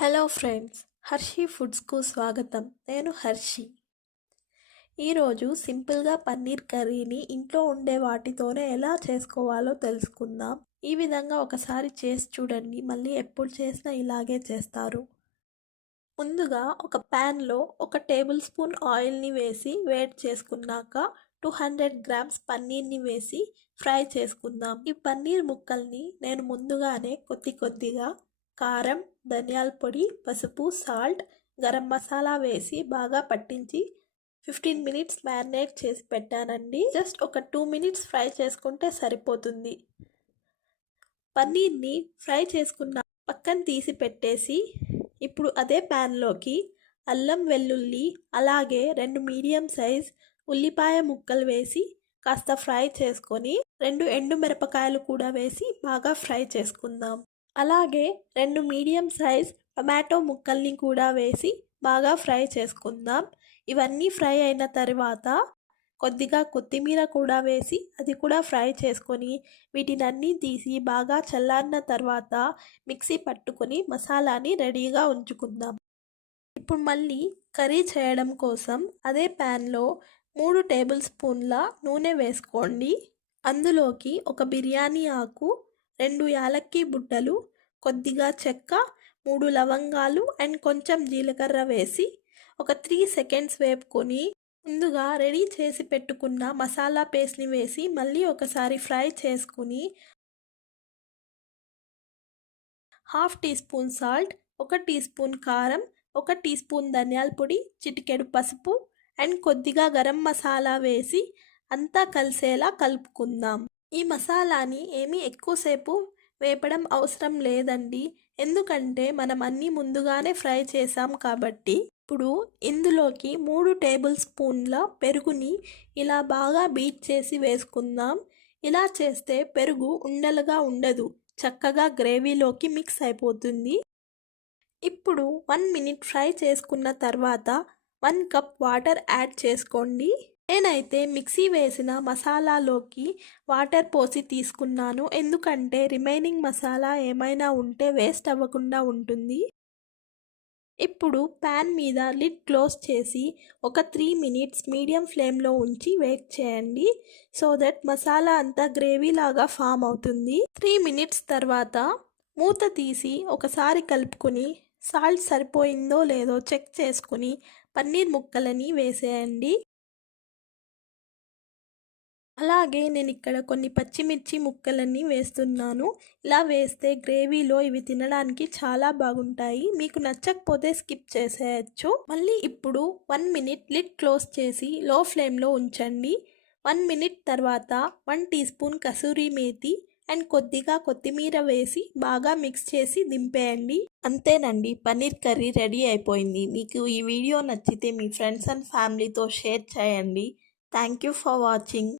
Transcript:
Hello friends Harshi ఫుడ్స్కు స్వాగతం. నేను హర్షి. ఈరోజు సింపుల్గా పన్నీర్ కర్రీని ఇంట్లో ఉండే వాటితోనే ఎలా చేసుకోవాలో తెలుసుకుందాం. ఈ విధంగా ఒకసారి చేసి చూడండి మళ్ళీ ఎప్పుడు చేసినా ఇలాగే చేస్తారు. ముందుగా ఒక ప్యాన్లో ఒక టేబుల్ స్పూన్ ఆయిల్ని వేసి వేడి చేసుకున్నాక టూ హండ్రెడ్ గ్రామ్స్ పన్నీర్ని వేసి ఫ్రై చేసుకుందాం. ఈ పన్నీర్ ముక్కల్ని నేను ముందుగానే కొద్ది కొద్దిగా కారం ధనియాల పొడి పసుపు సాల్ట్ గరం మసాలా వేసి బాగా పట్టించి ఫిఫ్టీన్ మినిట్స్ మ్యారినేట్ చేసి పెట్టానండి. జస్ట్ ఒక టూ మినిట్స్ ఫ్రై చేసుకుంటే సరిపోతుంది. పన్నీర్ని ఫ్రై చేసుకున్న పక్కన తీసి పెట్టేసి ఇప్పుడు అదే ప్యాన్లోకి అల్లం వెల్లుల్లి అలాగే రెండు మీడియం సైజ్ ఉల్లిపాయ ముక్కలు వేసి కాస్త ఫ్రై చేసుకొని రెండు ఎండు మిరపకాయలు కూడా వేసి బాగా ఫ్రై చేసుకుందాం. అలాగే రెండు మీడియం సైజ్ టొమాటో ముక్కల్ని కూడా వేసి బాగా ఫ్రై చేసుకుందాం. ఇవన్నీ ఫ్రై అయిన తర్వాత కొద్దిగా కొత్తిమీర కూడా వేసి అది కూడా ఫ్రై చేసుకొని వీటినన్నీ తీసి బాగా చల్లారిన తర్వాత మిక్సీ పట్టుకొని మసాలాని రెడీగా ఉంచుకుందాం. ఇప్పుడు మళ్ళీ కర్రీ చేయడం కోసం అదే ప్యాన్లో మూడు టేబుల్ స్పూన్ల నూనె వేసుకోండి. అందులోకి ఒక బిర్యానీ ఆకు రెండు యాలక్కి బుట్టలు కొద్దిగా చెక్క మూడు లవంగాలు అండ్ కొంచెం జీలకర్ర వేసి ఒక త్రీ సెకండ్స్ వేపుకొని ముందుగా రెడీ చేసి పెట్టుకున్న మసాలా పేస్ట్ని వేసి మళ్ళీ ఒకసారి ఫ్రై చేసుకుని హాఫ్ టీ స్పూన్ సాల్ట్ ఒక టీ స్పూన్ కారం ఒక టీ స్పూన్ ధనియాల పొడి చిటికెడు పసుపు అండ్ కొద్దిగా గరం మసాలా వేసి అంతా కలిసేలా కలుపుకుందాం. ఈ మసాలాని ఏమీ ఎక్కువసేపు వేపడం అవసరం లేదండి. ఎందుకంటే మనం అన్నీ ముందుగానే ఫ్రై చేసాం కాబట్టి. ఇప్పుడు ఇందులోకి మూడు టేబుల్ స్పూన్ల పెరుగుని ఇలా బాగా బీట్ చేసి వేసుకుందాం. ఇలా చేస్తే పెరుగు ఉండలుగా ఉండదు. చక్కగా గ్రేవీలోకి మిక్స్ అయిపోతుంది. ఇప్పుడు వన్ మినిట్ ఫ్రై చేసుకున్న తర్వాత వన్ కప్ వాటర్ యాడ్ చేసుకోండి. నేనైతే మిక్సీ వేసిన మసాలాలోకి వాటర్ పోసి తీసుకున్నాను. ఎందుకంటే రిమైనింగ్ మసాలా ఏమైనా ఉంటే వేస్ట్ అవ్వకుండా ఉంటుంది. ఇప్పుడు ప్యాన్ మీద లిడ్ క్లోజ్ చేసి ఒక త్రీ మినిట్స్ మీడియం ఫ్లేమ్లో ఉంచి వేక్ చేయండి. సో దట్ మసాలా అంతా గ్రేవీ లాగా ఫామ్ అవుతుంది. త్రీ మినిట్స్ తర్వాత మూత తీసి ఒకసారి కలుపుకొని సాల్ట్ సరిపోయిందో లేదో చెక్ చేసుకుని పన్నీర్ ముక్కలని వేసేయండి. అలాగే నేను ఇక్కడ కొన్ని పచ్చిమిర్చి ముక్కలన్నీ వేస్తున్నాను. ఇలా వేస్తే గ్రేవీలో ఇవి తినడానికి చాలా బాగుంటాయి. మీకు నచ్చకపోతే స్కిప్ చేసేయచ్చు. మళ్ళీ ఇప్పుడు వన్ మినిట్ లిడ్ క్లోజ్ చేసి లో ఫ్లేమ్లో ఉంచండి. వన్ మినిట్ తర్వాత one teaspoon kasuri methi and కొద్దిగా కొత్తిమీర వేసి బాగా మిక్స్ చేసి దింపేయండి. అంతేనండి పన్నీర్ కర్రీ రెడీ అయిపోయింది. మీకు ఈ వీడియో నచ్చితే మీ ఫ్రెండ్స్ అండ్ ఫ్యామిలీతో షేర్ చేయండి. Thank you for watching.